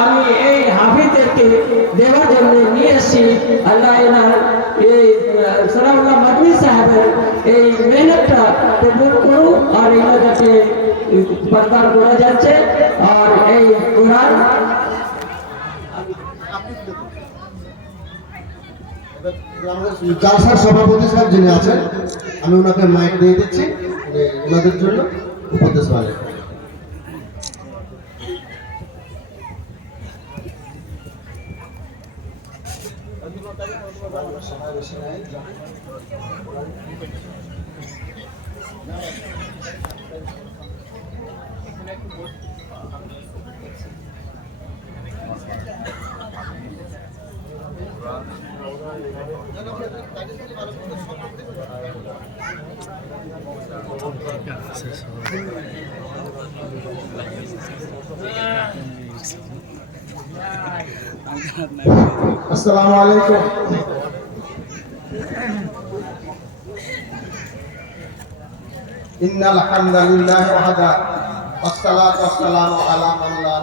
আমি এই হাফিজদেরকে দেওয়ার জন্য নিয়ে এসেছি। আল্লাহ এনার এই সালাউল্লাহ মাদনী সাহেবের এই মেহনতটা কবুল করুন আর এনাদেরকে প্রদান করা যাচ্ছে। আর এই কোরআন জালসার সভাপতি সাহেব যিনি আছেন, আমি ওনাকে মাইক দিয়ে দিচ্ছি ওনাদের জন্য উপদেশ বলেন। আসসালামু আলাইকুম। ইন্নাল হামদালিল্লাহি ওয়াহদা ওয়াসসালাতু ওয়াসসালামু আলা মান লা